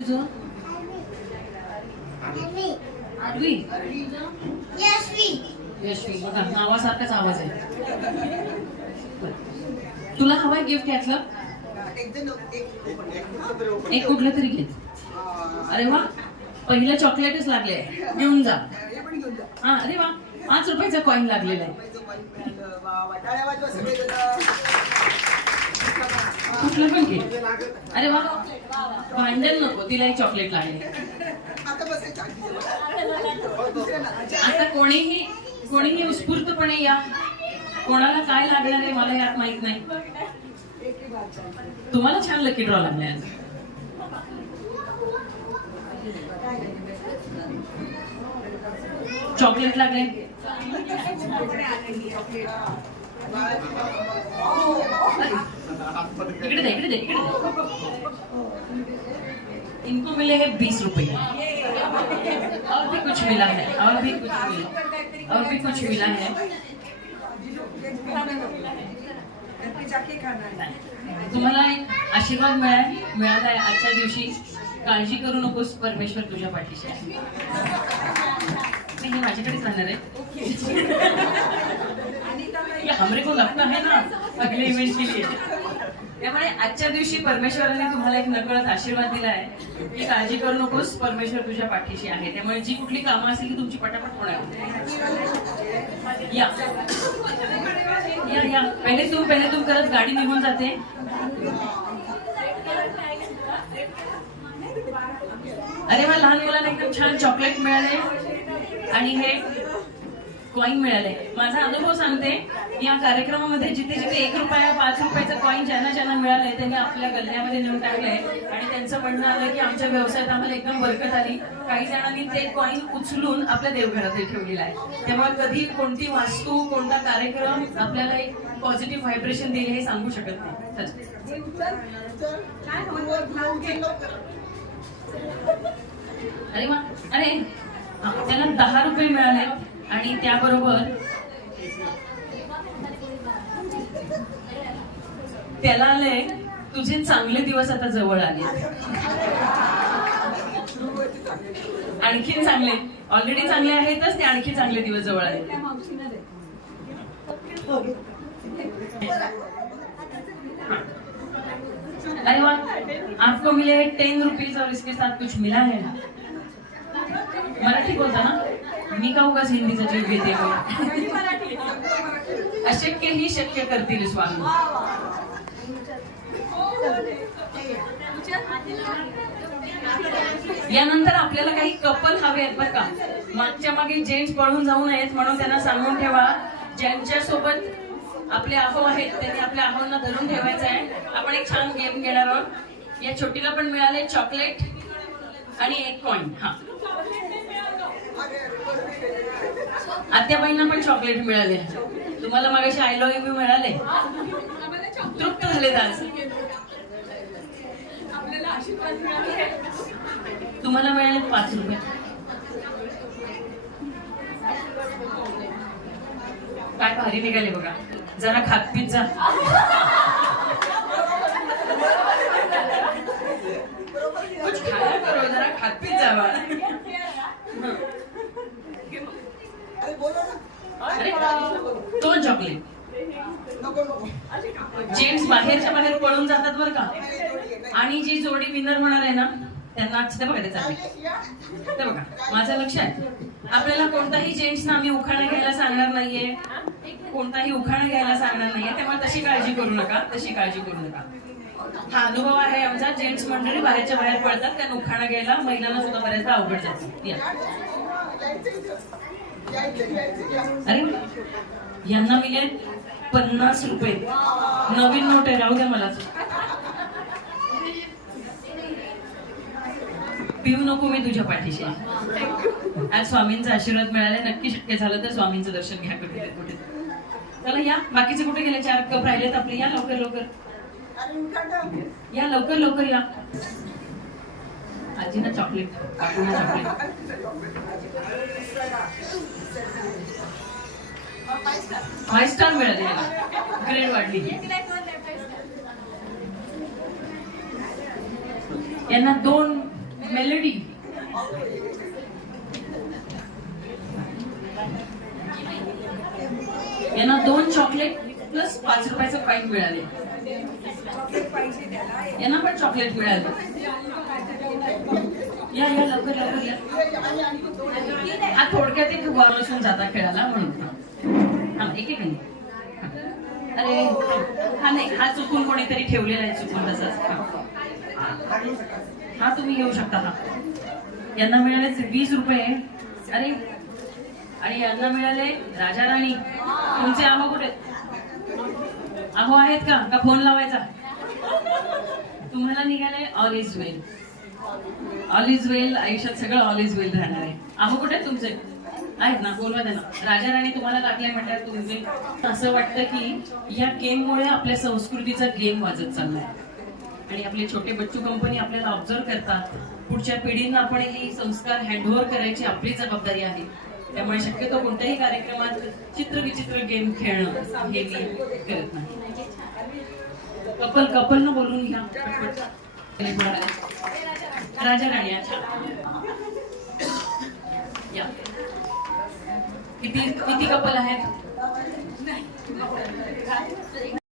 तुझं आठवी यशवी बघा नावासारखाच आवाज आहे. तुला हवाय गिफ्ट यातलं एक कुठलं तरी घे. अरे वा पहिलं चॉकलेटच लागले घेऊन जा. हा अरे वा 5 रुपयाचा कॉइन लागलेला आहे. कुठलं पण घे. अरे वा भांडण नको तिला एक चॉकलेट लागले. आता कोणीही उत्स्फूर्तपणे या. कोणाला काय लागणार आहे मला यात माहित नाही. तुम्हाला छान लकी ड्रॉ लागलाय. चॉकलेट लागले. इकडे दे इकडे दे इकडे दे. इनको मिले हैं 20 रुपए. और भी कुछ मिला है और भी कुछ मिला है. तुम्हाला एक आशीर्वाद मिळालाय आजच्या दिवशी. काळजी करू नकोस परमेश्वर तुझ्या पाठीशी आहे. हे माझ्याकडेच राहणार आहे. हमरे को लगता है ना अगले इव्हेंट के लिए. त्यामुळे आजच्या दिवशी परमेश्वराने तुम्हाला एक नकळत आशीर्वाद दिला आहे की काळजी करू नकोस परमेश्वर तुझ्या पाठीशी आहे. त्यामुळे जी कुठली कामं असेल ती तुमची पटापट होणार. या या या पहिले तुम करत गाडी निघून जाते. अरे वा लहान मुलांना एकदम छान चॉकलेट मिळाले आणि हे कॉइन मिळाले. माझा अनुभव सांगते या कार्यक्रमामध्ये जिथे जिथे 1 रुपया 5 रुपयाचं कॉइन ज्यांना मिळालंय त्यांनी आपल्या गल्ल्यामध्ये नेऊन टाकलंय आणि त्यांचं म्हणणं आलं की आमच्या व्यवसायात आम्हाला एकदम बरकत आली. काही जणांनी ते कॉइन उचलून आपल्या देवघरात ठेवलेलं आहे. त्यामुळे कधी कोणती वास्तू कोणता कार्यक्रम आपल्याला एक पॉझिटिव्ह व्हायब्रेशन देईल हे सांगू शकत नाही. अरे वा अरे त्यांना 10 रुपये मिळाले आणि त्याबरोबर त्याला आले तुझे चांगले दिवस आता जवळ आले. आणखी चांगले ऑलरेडी चांगले आहेतच ते आणखी चांगले दिवस जवळ आले. अरे वाह आपको मिले हैं 10 रुपीज और इसके साथ कुछ मिला है. मराठी बोलता ना मी का उगाच हिंदीचा जीव घेते. अशक्य ही शक्य करतील स्वामी. यानंतर आपल्याला काही कपल हवे आहेत बरं का. मागच्या मागे जेंट्स पळून जाऊ नयेत म्हणून त्यांना सांगून ठेवा. ज्यांच्या सोबत आपले आहो आहेत त्यांनी आपल्या आहोंना धरून ठेवायचं आहे. आपण एक छान गेम घेणार आहोत. या छोटीला पण मिळाले चॉकलेट आणि एक कॉइन. हा आत्याबाईंना पण चॉकलेट मिळाले. तुम्हाला मगाशी आय लव्ह यू मिळाले. तृप्त झाले आज. तुम्हाला मिळाले 5 रुपये. काय भारी निघाले बघा. जरा खात पीत जा. कुछ खाया करो जरा खात पीत जावा. दोन चॉकलेट. जेंट्स बाहेरच्या बाहेर पळून जातात बरं का. आणि जी जोडी विनर होणार आहे ना त्यांना बघा बघा माझं लक्ष आहे. आपल्याला कोणताही जेंट्सना आम्ही उखाणा घ्यायला सांगणार नाहीये. कोणताही उखाणा घ्यायला सांगणार नाहीये. त्यामुळे तशी काळजी करू नका. हा अनुभव आहे आमचा. जेंट्स मंडळी बाहेरच्या बाहेर पडतात कारण उखाणा घ्यायला महिलांना सुद्धा बऱ्याचदा अवघड जाते. अरे यांना मिळेल 50 रुपये. नवीन नोट आहे राहू द्या मला. पिऊ नको मी तुझ्या पाठीशी. आज स्वामींचा आशीर्वाद मिळाला. नक्की शक्य झालं तर स्वामींचं दर्शन घ्या कुठे. चला या बाकीचे कुठे गेले. 4 कप राहिलेत आपले. या लवकर या लवकर या. आजीना चॉकलेट काकूना चॉकलेट. 5 स्टार मिळाले. ग्रेड वाढली. यांना 2 मेलडी. यांना 2 चॉकलेट प्लस 5 रुपयाचं कॉईन मिळाले. यांना पण चॉकलेट मिळाले. या या लवकर लवकर या. हा थोडक्यात एक बसून जाता खेळायला म्हणून. हा एक एक मिनिट. अरे हा नाही, हा चुकून कोणीतरी ठेवलेला आहे, चुकून तसंच. हा तुम्ही घेऊ शकता. हा यांना मिळाले 20 रुपये. अरे आणि यांना मिळाले राजा राणी. तुमचे आहो कुठे? आहो आहेत का फोन लावायचा? तुम्हाला निघाले all is well. All is well. आयुष्यात सगळं ऑल इज वेल राहणार आहे. आहो कुठे तुमचे? आहेत ना, बोलवा त्यांना. राजा राणी तुम्हाला लागले म्हटल्यावर तुम्ही. असं वाटतं की या गेममुळे आपल्या संस्कृतीचा गेम वाजत चाललाय आणि आपले छोटे बच्चू कंपनी आपल्याला ऑब्झर्व करतात. पुढच्या पिढींना आपण ही संस्कार हँडओव्हर करायची आपली जबाबदारी आहे. त्यामुळे शक्यतो कोणत्याही कार्यक्रमात चित्रविचित्र गेम खेळणं हे मी करत नाही. कपल न बोलून घ्या. राजा राणी. अच्छा या. किती कपल आहेत?